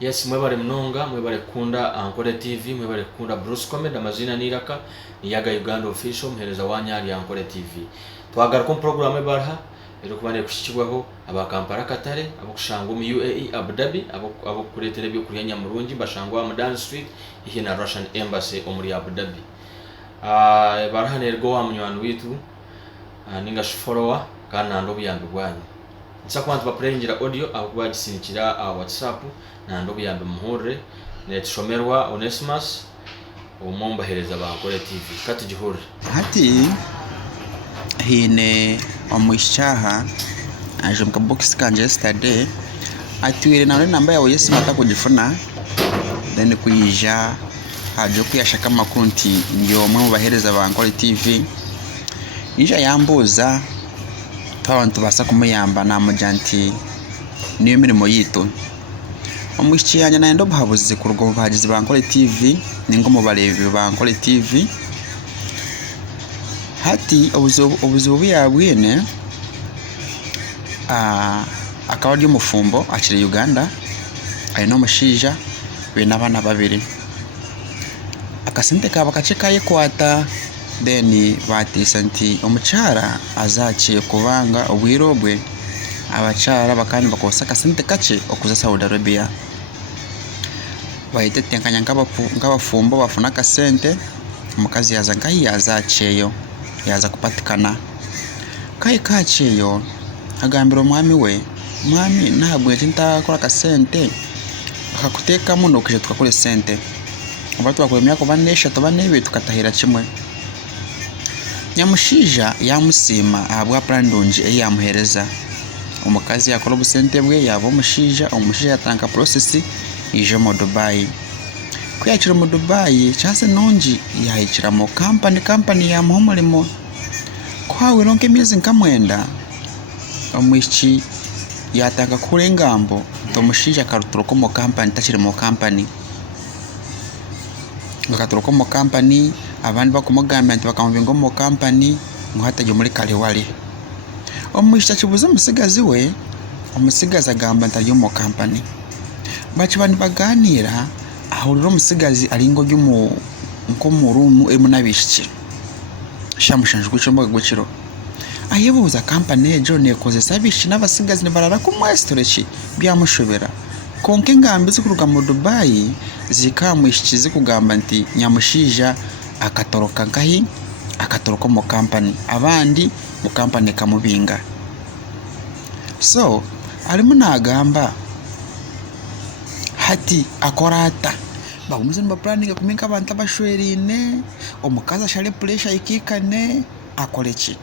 Yes, mwebale mnonga, mwebale kunda Ankole TV, mwebale kunda Bruce Comedy, amazina niraka niyaga Uganda official mhereza wanyali Ankole TV. Twagara ku program Ebaruha erukubane kushikibwaho abakampara katare abokushanga mu UAE Abu Dhabi abo kuretera byo kuri Nyamurungi bashangwa mu Dan Street ihe na Russian Embassy omuri Abu Dhabi. Ebaruha nergo wa munywani witu ninga follower kana ndo buyambi bwanyu. Nsa kwantu bapurengira audio abugwagisinikira WhatsApp na ndo buyambi muhure netushomerwa Onesimus omomba hereza Ankole TV kati jihure hati hine Omushija aje mu box kanje yesterday atwire nawe namba yawe Yesu mata kugifuna then kuyija haje kuyashaka makunti ndio mwe mu bahereza Ankole TV ija yambuza abantu basa kumuyamba na mujanti niyo mirimo yito Omushija na ndo bahabuze ku rugo bahagize Ankole TV ningo mu barebi Ankole TV hati obuzubu yabwene akaba ari umufumbo akiri Uganda ari no Omushija be nabana babiri akasente kaba kacekaye kwata then batisa nti omuchara azaciye kubanga obwirobwe abachara bakani bakosa kasente kace okuza Saudi Arabia bayite tenkanya nk'abafumbo bafuna kasente Omukazi yaza nkahi yazaceyo yaza kupatikana kai kaceyo agambira omwami we mwami ntabwo ntakora kasente akakuteka muno kije tukakore sente abantu bakwemya ko banesha tobanebe tukatahira kimwe Nyamushija yamusima ahabwa plandonje eyamuhereza Omukazi yakora obusente bwe yabo Omushija yatanka process ije mu Dubai kuyakira mu Dubai cyase nonji yahikira mu company ya muhumurimo kwawe ronke miezi nkamwenda Omushija yatanga kurengambo Omushija karuturuko mu company takiri mu company ngakaturuko mu company abandi bakumugamba nti bakamubingo mu company muhataje muri kale wali Omushija kibuza musigazi we omusigazi agamba nti mu company bachibani baganira ahuriro musigazi alingo gyumu nkomu room emunabishiki shamushanjwe cyomba gwekiro ayebuza company ejo nekozesa bishi n'abasigazi nibarara ku mwestoreki byamushobera konke ngambi zikuruga mu Dubai zikamwishikize kugamba nti Nyamushija akatoroka nkahi akatoroka mu company abandi mu company kamubinga so alimu nagamba hati akorata bagumuze mba planning kuminka abantu abashwerine Omukazi ashale pressure ikikane akoreki